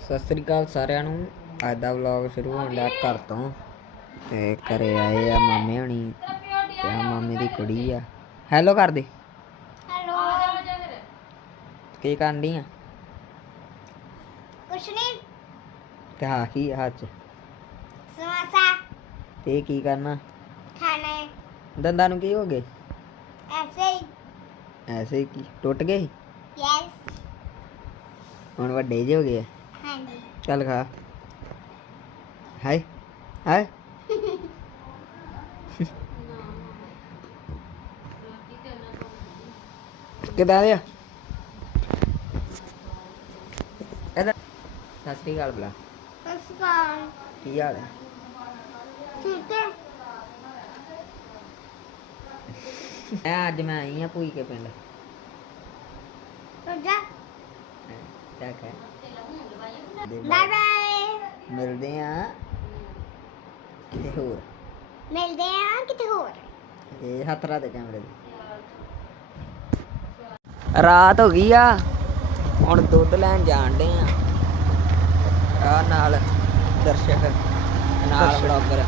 ਸਤਿ ਸ੍ਰੀ ਅਕਾਲ ਸਾਰਿਆਂ ਨੂੰ। ਅੱਜ ਦਾ ਵਲੌਗ ਸ਼ੁਰੂ ਹੋਣ ਡਿਆ ਘਰ ਤੋਂ। ਤੇ ਘਰੇ ਆਏ ਆ ਮਾਮੇ ਹਣੀ ਤੇ ਆਹ ਮਾਮੇ ਦੀ ਕੁੜੀ ਆ। ਹੈਲੋ ਕਰ ਦੇ। ਹੈਲੋ ਕੀ ਕਰਨ ਡਈ ਆ? ਕੁਛ ਨਹੀਂ ਤੇ ਹਾਂ ਕੀ ਆ ਹੱਥ 'ਚ? ਸਮੋਸਾ। ਤੇ ਇਹ ਕੀ ਕਰਨਾ? ਖਾਣਾ। ਦੰਦਾਂ ਨੂੰ ਕੀ ਹੋ ਗਏ? ऐसे ही ਐਸੇ ਹੀ ਕੀ ਟੁੱਟ ਗਏ यस ਹੁਣ ਵੱਡੇ ਜਿਹੇ ਹੋ ਗਏ ਆ। हाँ जी ਚੱਲ ਖਾ ਹਾਏ ਹਾਏ ਕਿਦਾਂ ਦੇ ਆ ਇਹਦਾ ਸਤਿ ਸ੍ਰੀ ਅਕਾਲ ਬਲਾ नमस्कार ਕੀ ਹਾਲ ਹੈ ठीक है ਐ ਅੱਜ ਮੈਂ ਆਈ ਆ ਭੂਈ ਕੇ ਪਿੰਡ। ਮਿਲਦੇ ਆ ਕਿਤੇ ਹੋਰ। ਮਿਲਦੇ ਆ ਕਿਤੇ ਹੋਰ। ਇਹ ਹਤਰਾ ਦੇ ਕੈਮਰੇ ਦੇ ਰਾਤ ਹੋ ਗਈ ਆ। ਹੁਣ ਦੁੱਧ ਲੈਣ ਜਾਣ ਡੇ ਆ। ਆ ਨਾਲ ਦਰਸ਼ਕ ਨਾਲ ਬਲੌਗਰ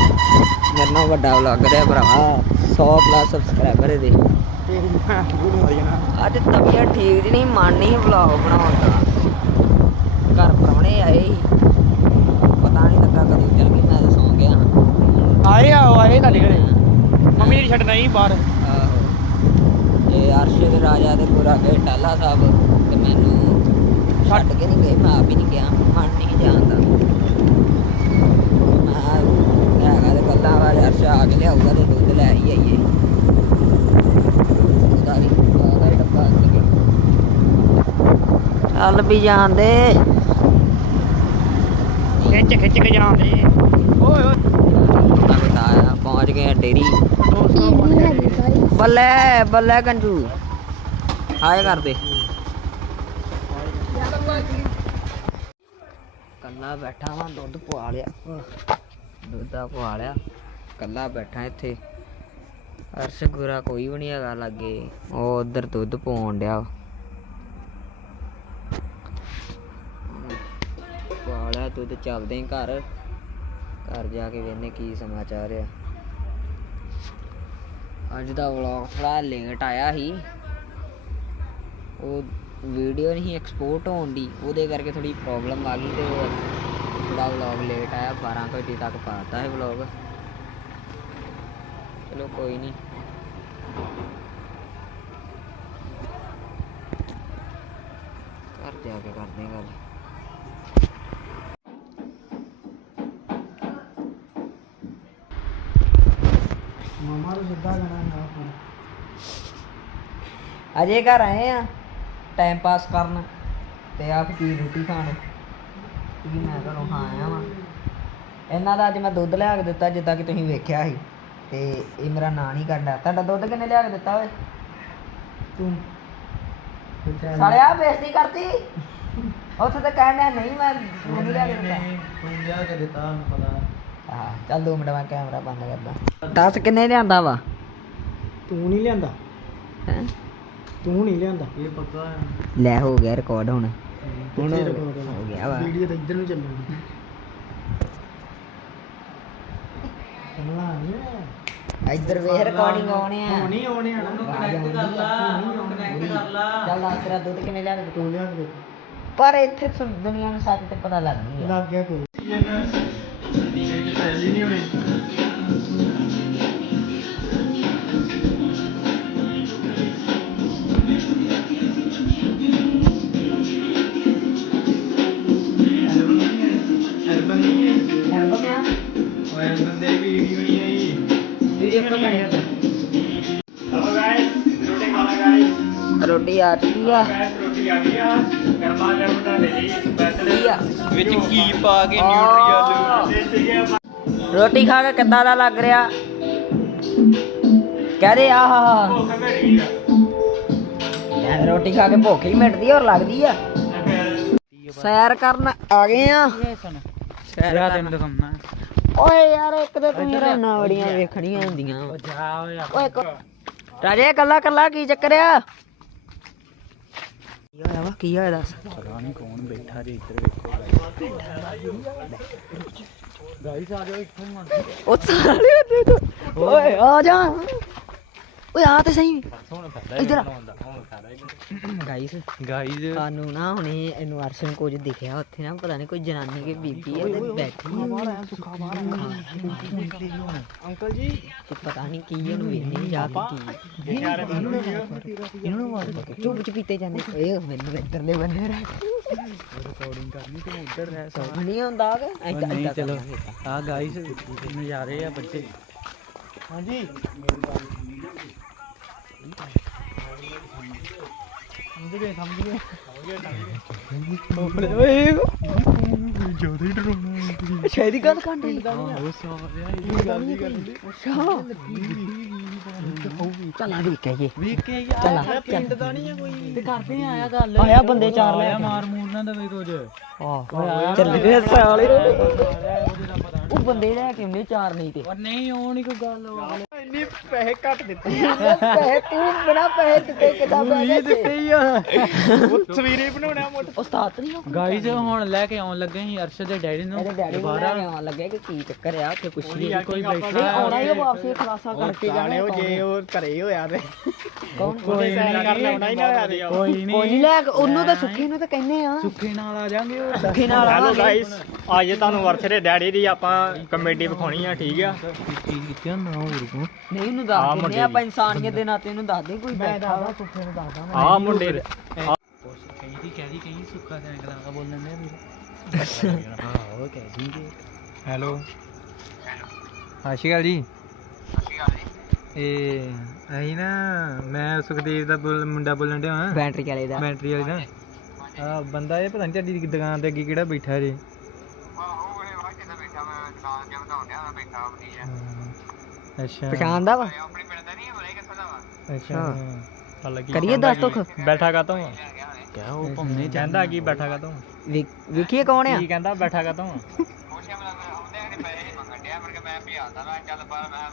ਮੇਰੇ ਵੱਡਾ ਵਲੌਗਰ ਹੈ ਭਰਾਵਾ। 100 ਪਲੱਸ ਸਬਸਕ੍ਰਾਈਬਰ ਇਹਦੇ। ਅੱਜ ਤਬੀਅਤ ਠੀਕ ਨਹੀਂ ਮਨ ਨਹੀਂ ਵਲੌਗ ਬਣਾਉਣ ਦਾ। ਘਰ ਪ੍ਰਾਹੁਣੇ ਆਏ ਪਤਾ ਨਹੀਂ ਲੱਗਾ ਕਦੋਂ ਚੱਲ ਗਏ ਮੈਂ ਸੌਂ ਗਿਆ। ਆਏ ਆ ਆਏ ਤੁਹਾਡੇ ਘਰੇ ਮੰਮੀ ਨੇ ਛੱਡਣਾ ਹੀ ਬਾਹਰ। ਇਹ ਅਰਸ਼ਦ ਰਾਜਾ ਦੇ ਪੂਰਾ ਗਏ ਟਾਲਾ ਸਾਹਿਬ ਤੇ ਮੈਨੂੰ ਛੱਡ ਕੇ ਨਹੀਂ ਗਏ ਮੈਂ ਆਪ ਹੀ ਨਹੀਂ ਗਿਆ। ਮਨ ਨਹੀਂ ਜਾਂਦਾ ਮੈਂ ਹੈਗਾ ਤੇ ਕੱਲਾ ਵਾ ਅਰਸ਼ ਆ ਕੇ ਲਿਆਊਗਾ ਤੇ ਦੁੱਧ ਲੈ ਹੀ ਆਈਏ। ਉਹਦਾ ਵੀ ਉਹਦਾ ਵੀ ਡੱਬਾ ਅੰਦਰ ਗਿਆ। ਚੱਲ ਵੀ ਜਾਂਦੇ। ਖਿੱਚ ਖਿੱਚ ਕੇ ਜਾਂਦੇ। ਓਏ ਓਏ। ਪਹੁੰਚ ਗਏ ਡੇਰੀ। ਬੱਲੇ ਬੱਲੇ ਕੰਜੂ ਹਾਏ ਕਰਦੇ। ਕੱਲਾ ਬੈਠਾ ਵਾਂ ਦੁੱਧ ਪਵਾ ਲਿਆ। ਦੁੱਧਾ ਆ ਪਵਾ ਲਿਆ। ਕੱਲਾ ਬੈਠਾ ਇੱਥੇ। ਅਰਸ਼ ਗੁਰਾ ਕੋਈ ਵੀ ਨਹੀਂ ਹੈਗਾ ਲੱਗੇ। ਉਹ ਉਧਰ ਦੁੱਧ ਪਾਉਣ ਡਿਆ ਪਵਾ ਲਿਆ ਦੁੱਧ, ਚੱਲਦੇ ਘਰ। ਘਰ ਜਾ ਕੇ ਵੇਖਨੇ ਕੀ ਸਮਾਚਾਰ ਆ। ਅੱਜ ਦਾ ਵਲੌਗ ਥੋੜਾ ਲੇਟ ਆਇਆ ਸੀ। ਉਹ ਵੀਡੀਓ ਨਹੀਂ ਐਕਸਪੋਰਟ ਹੋਣ ਦੀ। ਉਹਦੇ ਕਰਕੇ ਥੋੜੀ ਪ੍ਰੋਬਲਮ ਆ ਗਈ ਤੇ ਉਹ ਥੋੜਾ ਵਲੌਗ ਲੇਟ ਆਇਆ 12 ਕੁ ਵਜੇ ਤੱਕ ਪਾਤਾ ਹੈ ਵਲੌਗ ਚਲੋ ਕੋਈ ਨਹੀਂ ਘਰ ਜਾ ਕੇ ਕਰਦੇ ਗੱਲ। ਮਾਮਾ ਨੂੰ ਸਿੱਧਾ ਜਾਣਾ ਨਾ ਅਜੇ ਘਰ ਆਏ ਆ ਟਾਈਮ ਪਾਸ ਕਰਨ ਤੇ ਆਪ ਕੀ ਰੋਟੀ ਖਾਣ। ਕੀ ਮੈਂ ਘਰੋਂ ਖਾ ਆਇਆ ਵਾਂ। ਇਹਨਾਂ ਦਾ ਅੱਜ ਮੈਂ ਦੁੱਧ ਲਿਆ ਕੇ ਦਿੱਤਾ ਜਿੱਦਾਂ ਕਿ ਤੁਸੀਂ ਵੇਖਿਆ ਸੀ। ਤੇ ਇਹ ਮੇਰਾ ਨਾਂ ਨਹੀਂ ਕਰਦਾ। ਤੁਹਾਡਾ ਦੁੱਧ ਕਿੰਨੇ ਲਿਆ ਕੇ ਦਿੱਤਾ ਓਏ? ਤੂੰ ਸਾਲਿਆ ਬੇਇੱਜ਼ਤੀ ਕਰਤੀ? ਉੱਥੇ ਤਾਂ ਕਹਿਣਾ ਨਹੀਂ ਮੈਂ ਦੁੱਧ ਲਿਆ ਕੇ ਦਿੱਤਾ। ਤੂੰ ਲਿਆ ਕੇ ਦਿੱਤਾ ਮੈਨੂੰ ਪਤਾ। ਹਾਂ ਚੱਲ ਦੋ ਮਿੰਟ ਮੈਂ ਕੈਮਰਾ ਬੰਦ ਕਰਦਾ। ਦੱਸ ਕਿੰਨੇ ਲਿਆਂਦਾ ਵਾ? ਤੂੰ ਨਹੀਂ ਲਿਆਂਦਾ। ਹੈਂ? ਤੂੰ ਨਹੀਂ ਲਿਆਂਦਾ। ਇਹ ਪੱਕਾ ਲੈ ਹੋ ਗਿਆ ਰਿਕਾਰਡ ਹੁਣ। ਹੁਣ ਕਿੱਥੇ record ਹੋਣਾ? ਹੋ ਗਿਆ ਵਾ। ਵੀਡੀਓ ਤਾਂ ਇੱਧਰ ਨੂੰ ਚੱਲੂਗੀ। ਨਹੀਂ ਇੱਧਰ ਵੇਖ ਰਿਕਾਰਡਿੰਗ ਆਉਣੇ ਆ। ਨਹੀਂ ਆਉਣੇ ਆ ਨਾ। ਕਨੈਕਟ ਕਰ ਲਾ ਕਨੈਕਟ ਕਰ ਲਾ। ਚੱਲ ਆ ਤੇਰਾ ਦੁੱਧ ਕਿੰਨੇ ਲਿਆ ਕੇ ਤੂੰ ਲਿਆ ਕੇ ਦੇ। ਪਰ ਇੱਥੇ ਸੁਣ- ਦੁਨੀਆ ਨੂੰ ਸੱਚ ਤੇ ਪਤਾ ਲੱਗ ਗਿਆ ਕੋਈ। ਨਹੀਂ ਹੋਣੀ। ਰੋਟੀ ਆ ਚੁੱਕੀ ਆ। ਕੀ ਵਿੱਚ ਘੀ ਪਾ ਕੇ ਨਿਊਟਰੀ ਆਪਾਂ ਰੋਟੀ ਖਾ ਕੇ ਕਿੱਦਾਂ ਦਾ ਲੱਗ ਰਿਹਾ? ਕਹਦੇ ਆ ਹਾ ਹਾ ਭੁੱਖ ਘੜੀ ਆ ਮੈਂ ਰੋਟੀ ਖਾ ਕੇ ਭੁੱਖ ਹੀ ਮਿਟਦੀ ਔਰ ਲੱਗਦੀ ਆ। ਸੈਰ ਕਰਨ ਆ ਗਏ ਆ। ਸੈਰ ਕਰਨ। ਤੈਨੂੰ ਦਿਖਾਉਣਾ ਓਏ ਯਾਰ ਇੱਕ ਤਾਂ ਤੂੰ ਹੈਰਾਨਾ ਬੜੀਆਂ ਵੇਖਣੀਆਂ ਹੁੰਦੀਆਂ। ਵਾਂ। ਜਾ ਓਏ ਓਏ ਕ- ਰਾਜੇ ਕੱਲਾ ਕੱਲਾ ਕੀ ਚੱਕਰ ਆ? ਕੀ ਹੋਇਆ ਵਾ? ਕੀ ਹੋਇਆ ਦੱਸ? ਪਤਾ ਨਹੀਂ ਕੌਣ ਬੈਠਾ ਜੀ ਇੱਧਰ ਵੇਖੋ। ਗਾਈਸ ਆ ਜਾਓ ਇੱਥੇ ਮਰ ਉਹ ਸਾਲੇ ਤੋਂ। ਓਏ ਆ ਜਾ। ਓਏ ਆ ਤੇ ਸਹੀ। ਇੱਧਰ ਗਾਈਸ ਗਾਈਸ ਸਾਨੂੰ ਨਾ ਹੁਣੇ ਇਹਨੂੰ ਅਰਸ਼ਨ ਕੁਝ ਦਿਖਿਆ ਉੱਥੇ ਨਾ ਪਤਾ ਨਹੀਂ ਕੋਈ ਜਨਾਨੀ ਕੇ ਬੀਬੀ ਹੈ ਤੇ ਬੈਠੀ ਅੰਕਲ ਜੀ। ਤੇ ਪਤਾ ਨਹੀਂ ਕੀ ਉਹਨੂੰ ਵੇਖਣੇ ਜਾ ਕੇ ਕੀ। ਇਹਨੂੰ ਮਾਰ ਚੁੱਪ ਚੁਪੀਤੇ ਜਾਂਦੇ। ਏ ਮੈਨੂੰ ਇੱਧਰਲੇ ਬੰਨੇ ਰਹਿ। ਰਿਕਾਰਡਿੰਗ ਕਰਨੀ ਤੇ ਉੱਧਰ ਰਹਿ ਸੌ ਨਹੀਂ ਹੁੰਦਾ ਕਿ ਚਲੋ। ਆ ਗਾਈਸ ਨਜ਼ਾਰੇ ਆ ਬੱਚੇ। ਹਾਂਜੀ। ਸਮਝ ਗਏ ਸਮਝ ਗਏ। ਓਏ। ਜ਼ਿਆਦਾ ਹੀ ਡਰਾਉਣਾ ਸ਼ਾਇਦ ਹੀ ਗੱਲ ਕਰਨੀ ਉਹ ਸੌ ਰਿਹਾ ਇਹ। ਗੱਲ ਨਹੀਂ ਕਰਦੀ ਚੱਲ ਆ ਵੇਖ ਕੇ ਵੇਖ ਕੇ ਚੱਲ ਆ, ਯਾਰ ਪਿੰਡ ਦਾ ਨਹੀਂ ਆ ਕੋਈ? ਤੇ ਕਰਦੇ ਆ ਆਇਆ ਗੱਲ। ਆਇਆ ਬੰਦੇ ਚਾਰ ਲੈ ਮਾਰ ਮੂਰ ਨਾ ਦਵੇ ਕੁਝ। ਆਹ। ਚੱਲ ਗਏ ਸਾਲੇ। ਉਹ ਬੰਦੇ ਲੈ ਕੇ ਉਹਨੇ ਚਾਰ ਨਹੀਂ ਤੇ। ਪਰ ਨਹੀਂ ਉਹ ਨਹੀਂ ਕੋਈ ਗੱਲ ਇੰਨੀ ਪੈਸੇ ਤੂੰ ਬਿਨਾ ਪੈਸੇ ਦਿੱਤੇ ਕਿਦਾਂ ਪੈਸੇ ਦਿੱਤੇ ਹੀ ਆ। ਉਹ ਸਵੇਰੇ ਬਣਾਉਣਾ ਮੋਟ ਉਸਤਾਦ ਨਹੀਂ ਹੋ ਗਾਈਜ਼ ਹੁਣ ਲੈ ਕੇ ਆਉਣ ਲੱਗੇ ਸੀ ਅਰਸ਼ਦ ਦੇ ਡੈਡੀ ਨੂੰ ਇਹਦੇ ਡੈਡੀ ਨੂੰ ਲੈ ਕੇ ਆਉਣ ਲੱਗੇ ਕਿ ਕੀ ਚੱਕਰ ਆ ਕਿ ਪੁੱਛ ਲਈ ਕੋਈ ਨਹੀਂ ਬੈਠਾ। ਆਉਣਾ ਹੀ ਆ ਵਾਪਸੀ ਖਲਾਸਾ ਕਰਕੇ ਜਾਣੇ ਉਹ ਜੇ ਉਹ ਘਰੇ ਹੋਇਆ ਤੇ। ਕੌਣ? ਕੋਈ ਨਹੀਂ। ਕਰ ਲੈਣਾ ਹੀ ਨਾ ਕੋਈ ਕੋਈ ਨਹੀਂ। ਨਹੀਂ ਲੈ ਕੇ ਉਹਨੂੰ ਤਾਂ ਸੁੱਖੀ ਨੂੰ ਤਾਂ ਕਹਿੰਦੇ ਆ। ਸੁੱਖੇ ਨਾਲ ਆ ਜਾਾਂਗੇ ਉਹ। ਸੁੱਖੀ ਨਾਲ ਹੈਲੋ ਆਵਾਂਗੇ। ਗਾਇਸ ਅੱਜ ਤੁਹਾਨੂੰ ਵਰਥਡੇ ਡੈਡੀ ਦੀ ਆਪਾਂ ਕਮੇਡੀ ਵਿਖਾਉਣੀ ਆ ਠੀਕ ਆ? ਕੀ ਨਾ ਹੋਰ ਕੋ ਨਹੀਂ ਉਹਨੂੰ ਦੱਸ ਦਿੰਦੇ ਆਪਾਂ ਇਨਸਾਨੀਅਤ ਦੇ ਨਾਤੇ ਉਹਨੂੰ ਦੱਸ ਦੇ ਕੋਈ ਬੈਠਾ ਵਾ। ਸੁੱਖੇ ਨੂੰ ਦੱਸਦਾ ਆ ਮੁੰਡੇ ਦੇ। ਕਹਿੰਦੀ ਕਹਿੰਦੀ ਕਹੀਂ ਸੁੱਖਾ ਤੇ ਅੰਕਲ ਆ ਬੋਲਣ ਦੇ ਵੀਰ ਹਾਂ ਉਹ ਕਹਿੰਦੀ ਕਿ ਹੈਲੋ ਸਤਿ ਸ਼੍ਰੀ ਅਕਾਲ ਜੀ। ਇਹ ਅਸੀਂ ਨਾ ਮੈਂ ਸੁਖਦੇਵ ਦਾ ਬੋਲ- ਮੁੰਡਾ ਬੋਲਣ ਡਿਆ ਹਾਂ ਬੈਟਰੀ ਵਾਲੇ ਦਾ। ਬੈਟਰੀ ਵਾਲੇ ਦਾ। ਆ ਬੰਦਾ ਇਹ ਪਤਾ ਨਹੀਂ ਤੁਹਾਡੀ ਦੁਕਾਨ ਤੇ ਅੱਗੇ ਕਿਹੜਾ ਬੈਠਾ ਜੀ। ਅੱਛਾ। ਪਛਾਣਦਾ ਵਾ? ਅੱਛਾ। ਕੀ ਕਰੀਏ ਦੱਸ ਤੁਖ ਬੈਠਾ ਕਾ ਤੂੰ ਕਿਆ ਉਹ ਭੰਨੇ ਕਹਿੰਦਾ ਕੀ ਬੈਠਾ ਕਾ ਤੂੰ ਵੇਖੀਏ ਕੌਣ ਆ? ਕੀ ਕਹਿੰਦਾ ਬੈਠਾ ਕਾ ਤੂੰ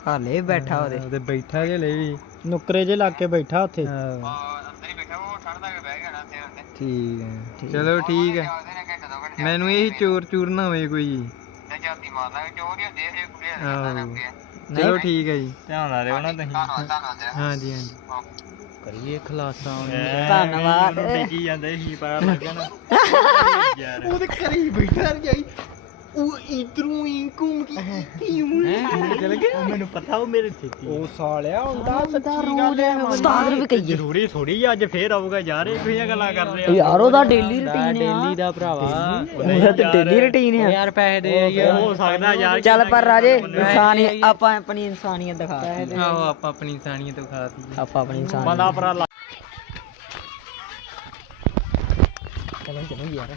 ਹਾਲੇ ਬੈਠਾ ਉਹਦੇ। ਉਹਦੇ ਬੈਠਾ ਜੇ ਲੈ ਵੀ। ਨੁਕਰੇ ਜੇ ਲਾ ਕੇ ਬੈਠਾ ਉੱਥੇ। ਹਾਂ। ਠੀਕ ਹੈ ਚਲੋ ਠੀਕ ਹੈ ਮੈਨੂੰ ਇਹ ਚੋਰ ਚੂਰ ਨਾ ਹੋਵੇ ਕੋਈ। ਆਹੋ। ਚਲੋ ਠੀਕ ਹੈ ਜੀ। ਧਿਆਨ ਨਾਲ ਰਹੋ ਨਾ ਤੁਸੀਂ। ਹਾਂਜੀ ਹਾਂਜੀ। ਕਰੀਏ ਖਲਾਸਾਂ ਧੰਨਵਾਦ। ਡਿੱਗੀ ਜਾਂਦੇ ਸੀ ਪਤਾ ਯਾਰ ਉਹਦੇ ਹੀ ਬੈਠਾ ਰਜਾਈ ਉਹ ਇਧਰੋਂ ਹੀ ਘੁੰਮ ਕੇ ਇੱਥੇ ਚਲ ਗਿਆ। ਮੈਨੂੰ ਪਤਾ ਉਹ ਮੇਰੇ ਛੇਤੀ ਉਹ ਸਾਲਿਆ ਹੁੰਦਾ ਸੱਚੀ ਰੋਜ਼ ਉਸਤਾਦ ਨੂੰ ਵੀ ਕਹੀਏ। ਜ਼ਰੂਰੀ ਥੋੜੀ ਅੱਜ ਫੇਰ ਆਊਗਾ ਯਾਰ ਇਹ ਕਿਹੜੀਆਂ ਗੱਲਾਂ ਕਰ ਰਹੇ? ਆ ਯਾਰ ਉਹਦਾ ਡੇਲੀ ਰੁਟੀਨ ਆ। ਡੇਲੀ ਦਾ ਭਰਾਵਾ। ਉਹਦਾ ਤੇ ਡੇਲੀ ਰੁਟੀਨ ਆ। ਯਾਰ ਪੈਸੇ ਦੇ ਹੋ ਸਕਦਾ ਯਾਰ ਚੱਲ ਪਰ ਰਾਜੇ ਇਨਸਾਨੀ ਆਪਾਂ ਆਪਣੀ ਇਨਸਾਨੀਅਤ ਦਿਖਾਤੀ ਆਹੋ ਆਪਾਂ ਆਪਣੀ ਇਨਸਾਨੀਅਤ ਦਿਖਾਤੀ ਆਪਾਂ ਆਪਣੀ ਇਨਸਾਨੀਅਤ। ਬੰਦਾ ਪਰਾ ਲਾ ਚਲੋ ਚਲੋ ਯਾਰ।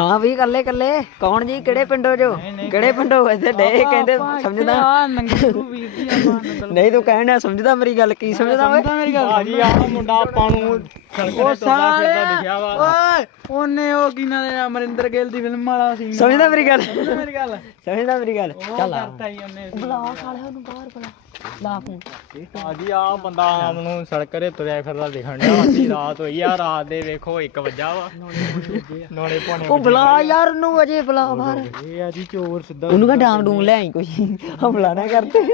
ਹਾਂ ਵੀ ਕੱਲੇ ਕੱਲੇ ਕੌਣ ਜੀ? ਕਿਹੜੇ ਪਿੰਡੋਂ ਜੋ? ਕਿਹੜੇ ਪਿੰਡੋਂ ਇੱਥੇ? ਡੇ ਕਹਿੰਦੇ ਸਮਝਦਾ। ਜੀ ਨਹੀਂ ਤੂੰ ਕਹਿਣਾ ਸਮਝਦਾ ਮੇਰੀ ਗੱਲ ਕੀ ਸਮਝਦਾ ਓਏ? ਮੇਰੀ ਗੱਲ ਭਾਜੀ ਆਹ ਮੁੰਡਾ ਆਪਾਂ ਨੂੰ ਸੜਕ ਤੇ ਤੁਰਦਾ ਫਿਰਦਾ ਦਿਖਿਆ ਵਾ। ਓਏ ਉਹਨੇ ਉਹ ਕੀ ਨਾਲੇ ਅਮਰਿੰਦਰ ਗਿੱਲ ਦੀ ਫਿਲਮ ਵਾਲਾ ਸੀ ਸਮਝਦਾ ਮੇਰੀ ਗੱਲ? ਮੇਰੀ ਗੱਲ? ਸਮਝਦਾ ਮੇਰੀ ਗੱਲ? ਚੱਲ ਆ। ਕਰਤਾ ਹੀ ਉਹਨੇ। ਬੁਲਾ ਸਾਲਿਆ ਉਹਨੂੰ ਬਾਹਰ ਬੁਲਾ। ਲਾ ਫੋਨ ਭਾਜੀ ਆਹ ਬੰਦਾ ਮੈਨੂੰ ਸੜਕ ਤੇ ਤੁਰਿਆ ਫਿਰਦਾ ਦਿਖਣ ਡਿਆ। ਅੱਧੀ ਰਾਤ ਹੋਈ ਆ ਰਾਤ ਦੇ ਵੇਖੋ 1 ਵਜਾ ਵਾ। ਨੋਲੇ ਪੌਣੇ ਉਹ ਬੁਲਾ ਯਾਰ ਉਹਨੂੰ ਅਜੇ ਬੁਲਾ ਬਾਹਰ। ਇਹ ਆ ਜੀ ਚੋਰ ਸਿੱਧਾ। ਉਹਨੂੰ ਕਹ ਡਾਂਗ ਡੂੰਗ ਲੈ ਆਈ ਕੋਈ। ਹਮਲਾ ਨਾ ਕਰਦੇ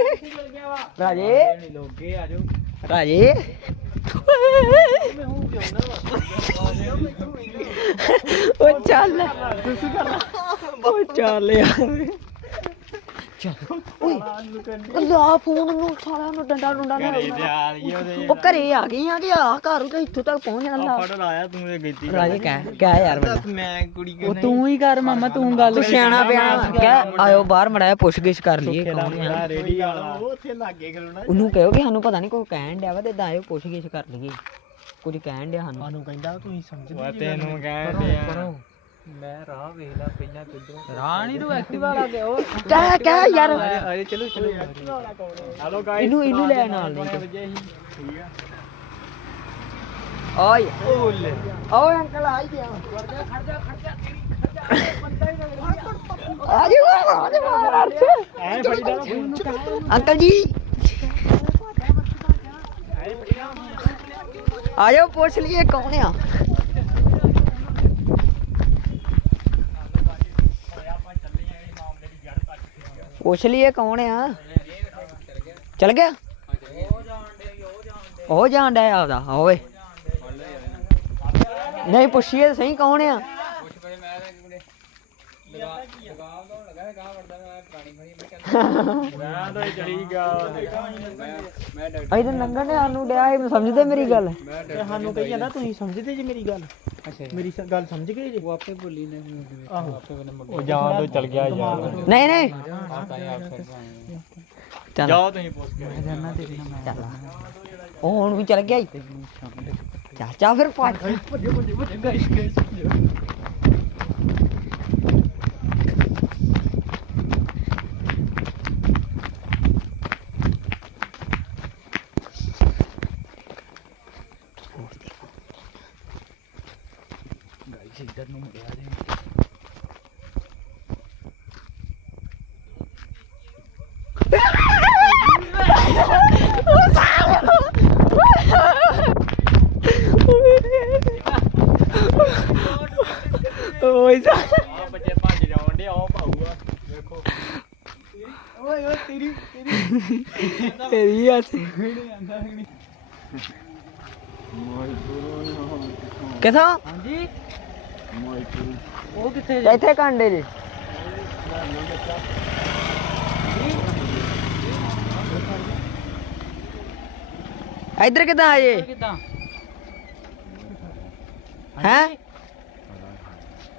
ਰਾਜੇ। ਲੋਗੇ ਆ ਜਾਓ ਰਾਜੇ। ਉਹ ਚੱਲ। ਉਹ ਚੱਲ ਯਾਰ। ਚੱਲ ਓਏ ਲਾ ਫੋਨ ਨੂੰ ਸਾਲਿਆਂ ਨੂੰ ਡੰਡਾ ਡੁੰਡਾ ਨਾ ਯਾਰ ਇਹ ਉਹਦੇ ਉਹ ਘਰੇ ਆ ਗਈ ਆ ਕਿ ਆ ਘਰ ਉਹ ਇੱਥੋਂ ਤੱਕ ਪਹੁੰਚ ਜਾਂਦਾ ਫੜ ਲਾਇਆ ਤੂੰ ਇਹ ਗੀਤੀ ਰਾਜੇ ਕਹਿ ਕਹਿ ਯਾਰ ਬੰਦਾ ਮੈਂ ਕੁੜੀ ਉਹ ਤੂੰ ਹੀ ਕਰ ਮਾਮਾ ਤੂੰ ਗੱਲ ਤੂੰ ਸਿਆਣਾ ਪਿਆ ਕਹਿ ਆਇਓ ਬਾਹਰ ਮੜਾਇਆ ਪੁੱਛ ਗਿਛ ਕਰ ਲਈਏ ਕੌਣ ਆ? ਰੇੜੀ ਵਾਲਾ। ਉਹ ਉੱਥੇ ਲੱਗੇ ਖਲੋਣਾ ਉਹਨੂੰ ਕਹੋ ਕਿ ਸਾਨੂੰ ਪਤਾ ਨਹੀਂ ਕੋਈ ਕਹਿਣ ਡਿਆ ਵਾ ਤੇ ਆਇਓ ਪੁੱਛ ਗਿਛ ਕਰ ਲਈਏ। ਕੁਝ ਕਹਿਣ ਡਿਆ ਸਾਨੂੰ। ਸਾਨੂੰ ਕਹਿੰਦਾ ਤੁਸੀਂ ਸਮਝ ਉਹ ਤੈਨੂੰ ਕਹਿੰਦੇ ਆ ਮੈਂ ਰਾਹ ਵੇਖ ਲਾ ਪਹਿਲਾਂ ਕਿੱਧਰੋਂ ਰਾਹ ਨਹੀਂ ਤੂੰ ਐਕਟਿਵਾ ਲਾ ਕੇ ਉਹ ਕਹਿ ਕਹਿ ਯਾਰ। ਅਰੇ ਚਲੋ ਚਲੋ। ਹਲੋ ਗਾਇਸ ਇਹਨੂੰ ਇਹਨੂੰ ਲੈ ਨਾਲ ਨਹੀਂ ਠੀਕ ਓਏ। ਓਲੇ। ਓਏ ਅੰਕਲ ਆ ਹੀ ਗਿਆ। ਆ ਜੀ ਆ ਜੀ ਐ ਫੜੀ ਦਾ ਅੰਕਲ ਜੀ। ਆ ਜਾਓ ਪੁੱਛ ਲਈਏ ਕੌਣ ਆ। ਪੁੱਛ ਲਈਏ ਕੌਣ ਆ? ਚਲ ਗਿਆ? ਉਹ ਜਾਣ ਡਿਆ ਆਪਦਾ ਓਏ ਨਹੀਂ, ਪੁੱਛੀਏ ਸਹੀ ਕੌਣ ਆ? ਮੈਂ ਤਾਂ ਚਲੀ ਗਿਆ ਇਹਦੇ ਲੰਗਣ ਨੇ ਸਾਨੂੰ ਡਿਆ ਇਹ ਸਮਝਦੇ ਮੇਰੀ ਗੱਲ। ਸਾਨੂੰ ਕਹੀ ਜਾਂਦਾ ਤੁਸੀਂ ਸਮਝਦੇ ਜੀ ਮੇਰੀ ਗੱਲ? ਮੇਰੀ ਸ- ਗੱਲ ਸਮਝ ਗਏ ਜੀ? ਉਹ ਆਪੇ ਬੋਲੀ ਨੇ ਆਹੋ। ਉਹ ਜਾਣ ਤੋਂ ਚਲ ਗਿਆ ਯਾਰ। ਨਹੀਂ ਨਹੀਂ। ਚੱਲ। ਜਾਓ ਤੁਸੀਂ ਪੁੱਛ ਕੇ। ਚੱਲ। ਉਹ ਹੁਣ ਵੀ ਚਲ ਗਿਆ ਈ। ਚੱਲ ਫਿਰ ਭੱਜ ਓਏ ਸਾ ਆ ਬੱਚੇ ਭੱਜ ਜਾਣ ਦੇ ਆਓ ਭਾਊਆ ਵੇਖੋ ਓਏ ਓਏ ਤੇਰੀ ਤੇਰੀ ਹੱਥ ਕਿਥੋਂ? ਹਾਂਜੀ। ਉਹ ਕਿੱਥੇ ਇੱਥੇ ਕਾਂਡੇ ਜੀ। ਇੱਧਰ ਕਿੱਦਾਂ ਆਏ ਕਿਦਾਂ? ਹੈ?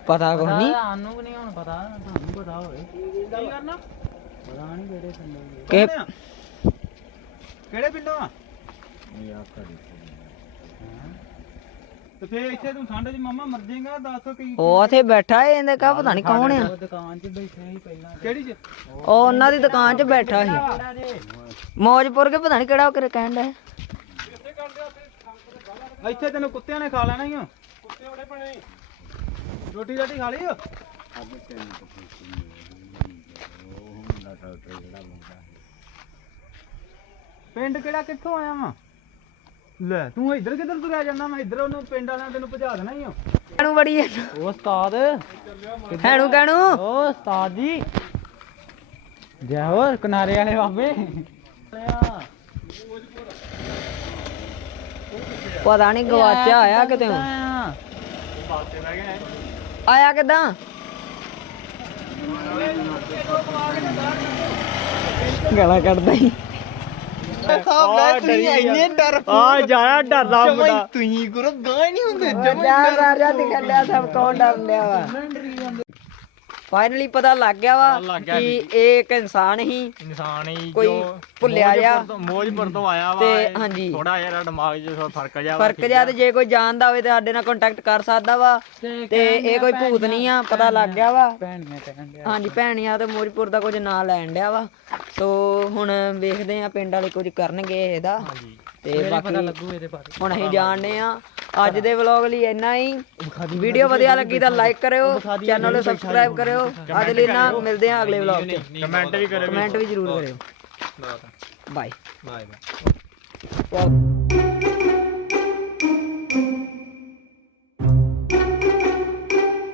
ਪਤਾ ਕੁਛ ਨਹੀਂ। ਸਾਨੂੰ ਵੀ ਨਹੀਂ ਹੁਣ ਪਤਾ ਤੁਹਾਨੂੰ ਪਤਾ ਹੋਵੇ। ਕੀ ਕਰਨਾ? ਪਤਾ ਨਹੀਂ ਕਿਹੜੇ ਪਿੰਡੋਂ ਕਿ ਕਿਹੜੇ ਪਿੰਡੋਂ? ਆ ਤੇ ਫੇਰ ਇੱਥੇ ਤੂੰ ਠੰਡ 'ਚ ਮਾਮਾ ਮਰ ਜਾਏਗਾ ਦੱਸ ਕੀ ਉਹ ਉੱਥੇ ਬੈਠਾ ਏ ਇਹਦੇ ਕਾ ਪਤਾ ਨਹੀਂ ਕੌਣ ਆ। ਦੁਕਾਨ 'ਚ ਬੈਠੇ ਸੀ ਪਹਿਲਾਂ ਕਿਹੜੀ 'ਚ? ਉਹ ਉਹਨਾਂ ਦੀ ਦੁਕਾਨ 'ਚ ਬੈਠਾ ਸੀ। ਮੌਜਪੁਰ ਕੇ ਪਤਾ ਨਹੀਂ ਕਿਹੜਾ ਕਰ ਕਹਿਣ ਦਾ ਇੱਥੇ ਤੈਨੂੰ ਕੁੱਤਿਆਂ ਨੇ ਖਾ ਲੈਣਾ ਹੀ ਆ ਕੁੱਤੇ ਉਹਦੇ ਬਣੇ ਰੋਟੀ ਰਾਟੀ ਖਾ ਲਈ ਆ ਪਿੰਡ ਕਿਹੜਾ ਕਿੱਥੋਂ ਆਇਆ ਵਾ? ਲੈ ਤੂੰ ਇੱਧਰ ਕਿੱਧਰ ਤੁਰਿਆ ਜਾਂਦਾ? ਮੈਂ ਇੱਧਰ ਉਹਨੂੰ ਪਿੰਡ ਵਾਲਿਆਂ ਤੈਨੂੰ ਭਜਾ ਦੇਣਾ ਹੀ ਆ। ਹੈਣੂ ਬੜੀ ਹੈ ਉਹ ਉਸਤਾਦ। ਹੈਣੂ ਕਹਿਣੂ ਉਹ ਉਸਤਾਦ ਜੀ। ਜੈ ਹੋ ਕਿਨਾਰੇ ਵਾਲੇ ਬਾਬੇ। ਪਤਾ ਨਹੀਂ ਗਵਾਚਾ ਆਇਆ ਕਿਤੇ ਆਇਆ ਕਿਦਾਂ? ਗਾਲਾਂ ਕੱਢਦਾ ਹੀ। ਸਾਹਿਬ ਲੈ ਤੁਸੀਂ ਇੰਨੇ ਡਰ ਆ ਜਾਇਆ ਡਰਦਾ ਮੁੰਡਾ ਤੁਸੀਂ ਗੁਰੂ ਗਾਂ ਨਹੀਂ ਹੁੰਦੇ ਜਾ ਰਾਜਾ ਤੇ ਕੱਢਿਆ ਸਭ ਕੌਣ ਡਰ ਲਿਆ ਵਾ ਫਾਈਨਲੀ ਪਤਾ ਲੱਗ ਗਿਆ ਵਾ ਕਿ ਇਹ ਇੱਕ ਇਨਸਾਨ ਹੀ ਇਨਸਾਨ ਹੀ ਕੋਈ ਭੁੱਲਿਆ ਜਿਹਾ। ਮੋਜਪੁਰ ਤੋਂ ਆਇਆ ਵਾ ਤੇ ਹਾਂਜੀ। ਥੋੜਾ ਜਿਹਾ ਦਿਮਾਗ 'ਚ ਫ਼ਰਕ ਜਿਹਾ ਵਾ, ਫ਼ਰਕ ਆ। ਤੇ ਜੇ ਕੋਈ ਜਾਣਦਾ ਹੋਵੇ ਤੇ ਸਾਡੇ ਨਾਲ ਕੰਟੈਕਟ ਕਰ ਸਕਦਾ ਵਾ ਤੇ ਇਹ ਕੋਈ ਭੂਤ ਨਹੀਂ ਆ ਪਤਾ ਲੱਗ ਗਿਆ ਵਾ। ਹਾਂਜੀ ਭੈਣੀਆਂ ਤੇ ਮੋਜਪੁਰ ਦਾ ਕੁਝ ਨਾਂ ਲੈਣ ਡਿਆ ਵਾ ਸੋ ਹੁਣ ਵੇਖਦੇ ਆ ਪਿੰਡ ਵਾਲੇ ਕੁਝ ਕਰਨਗੇ ਇਹਦਾ ਤੇ ਬਾਕੀ ਇਹਦੇ ਬਾਰੇ ਹੁਣ ਅਸੀਂ ਜਾਣਦੇ ਆ ਅੱਜ ਦੇ ਵਲੌਗ ਲਈ ਇੰਨਾ ਹੀ ਵੀਡੀਓ ਵਧੀਆ ਲੱਗੀ ਤਾਂ ਲਾਈਕ ਕਰਿਓ ਚੈਨਲ ਨੂੰ ਸਬਸਕ੍ਰਾਈਬ ਕਰਿਓ ਅੱਜ ਲਈ ਨਾ ਮਿਲਦੇ ਆ ਅਗਲੇ ਵਲੌਗ 'ਚ ਕਮੈਂਟ ਵੀ ਕਰਿਓ ਕਮੈਂਟ ਵੀ ਜ਼ਰੂਰ ਕਰਿਓ ਬਾਏ ਬਾਏ ਬਾਏ